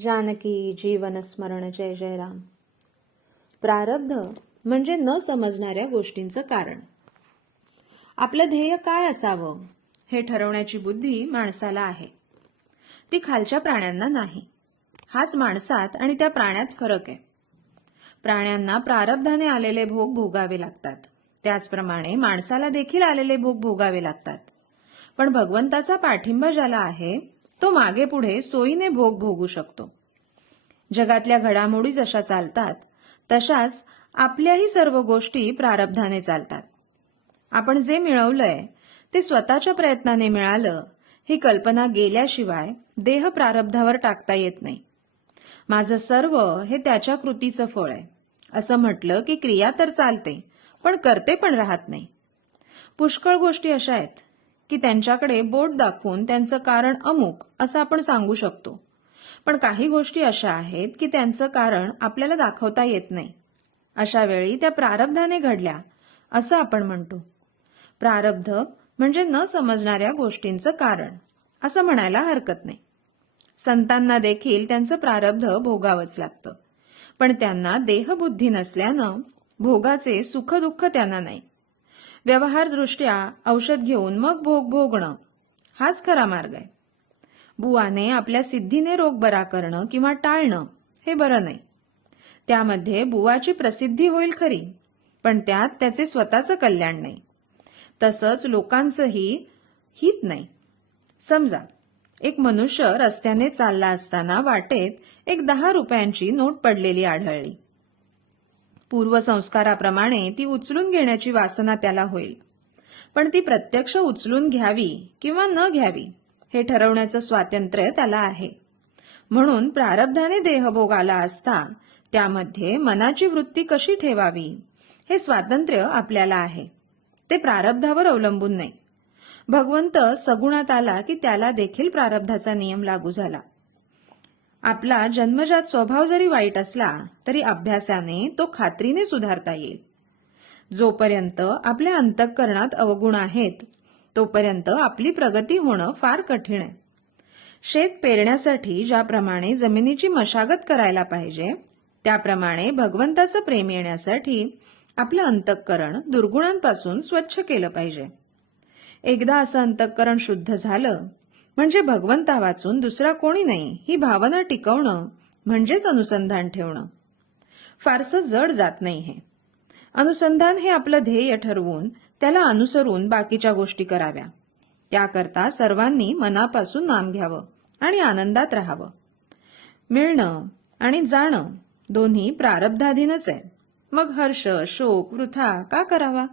जानकी जीवनस्मरण जय जय राम प्रारब्ध म्हणजे न समजणाऱ्या गोष्टींचं कारण आपलं ध्येय काय असावं हे ठरवण्याची बुद्धी माणसाला आहे ती खालच्या प्राण्यांना नाही हाच माणसात आणि त्या प्राण्यात फरक आहे प्राण्यांना प्रारब्धाने आलेले भोग भोगावे लागतात त्याचप्रमाणे माणसाला देखील आलेले भोग भोगावे लागतात पण भगवंताचा पाठिंबा ज्याला आहे तो मागे पुढे सोयीने भोग भोगू शकतो जगातल्या घडामोडी जशा चालतात तशाच आपल्याही सर्व गोष्टी प्रारब्धाने चालतात आपण जे मिळवलंय ते स्वतःच्या प्रयत्नाने मिळालं ही कल्पना गेल्याशिवाय देह प्रारब्धावर टाकता येत नाही माझं सर्व हे त्याच्या कृतीचं फळ आहे असं म्हटलं की क्रिया तर चालते पण करते पण राहत नाही पुष्कळ गोष्टी अशा आहेत की त्यांच्याकडे बोट दाखवून त्यांचं कारण अमुक असं आपण सांगू शकतो पण काही गोष्टी अशा आहेत की त्यांचं कारण आपल्याला दाखवता येत नाही अशा वेळी त्या प्रारब्धाने घडल्या असं आपण म्हणतो प्रारब्ध म्हणजे न समजणाऱ्या गोष्टींचं कारण असं म्हणायला हरकत नाही संतांना देखील त्यांचं प्रारब्ध भोगावंच लागतं पण त्यांना देहबुद्धी नसल्यानं भोगाचे सुखदुःख त्यांना नाही व्यवहारदृष्ट्या औषध घेऊन मग भोग भोगणं हाच खरा मार्ग आहे बुवाने आपल्या सिद्धीने रोग बरा करणं किंवा टाळणं हे बरं नाही त्यामध्ये बुवाची प्रसिद्धी होईल खरी पण त्यात त्याचे स्वतःचं कल्याण नाही तसंच लोकांचंही हित नाही समजा एक मनुष्य रस्त्याने चालला असताना वाटेत एक दहा रुपयांची नोट पडलेली आढळली पूर्वसंस्काराप्रमाणे ती उचलून घेण्याची वासना त्याला होईल पण ती प्रत्यक्ष उचलून घ्यावी किंवा न घ्यावी हे ठरवण्याचं स्वातंत्र्य त्याला आहे म्हणून प्रारब्धाने देहभोग आला असता त्यामध्ये मनाची वृत्ती कशी ठेवावी हे स्वातंत्र्य आपल्याला आहे ते प्रारब्धावर अवलंबून नाही भगवंत सगुणात आला की त्याला देखील प्रारब्धाचा नियम लागू झाला आपला जन्मजात स्वभाव जरी वाईट असला तरी अभ्यासाने तो खात्रीने सुधारता येईल जोपर्यंत आपल्या अंतःकरणात अवगुण आहेत तोपर्यंत आपली प्रगती होणं फार कठीण आहे शेत पेरण्यासाठी ज्याप्रमाणे जमिनीची मशागत करायला पाहिजे त्याप्रमाणे भगवंताचं प्रेम येण्यासाठी आपलं अंतःकरण दुर्गुणांपासून स्वच्छ केलं पाहिजे एकदा असं अंतःकरण शुद्ध झालं म्हणजे भगवंता वाचून दुसरा कोणी नाही ही भावना टिकवणं म्हणजेच अनुसंधान ठेवणं फारसं जड जात नाही हे अनुसंधान हे आपलं ध्येय ठरवून त्याला अनुसरून बाकीच्या गोष्टी कराव्या त्याकरता सर्वांनी मनापासून नाम घ्यावं आणि आनंदात राहावं मिळणं आणि जाणं दोन्ही प्रारब्धाधीनच आहे मग हर्ष शोक वृथा का करावा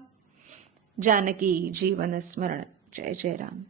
जानकी जीवन स्मरण जय जय राम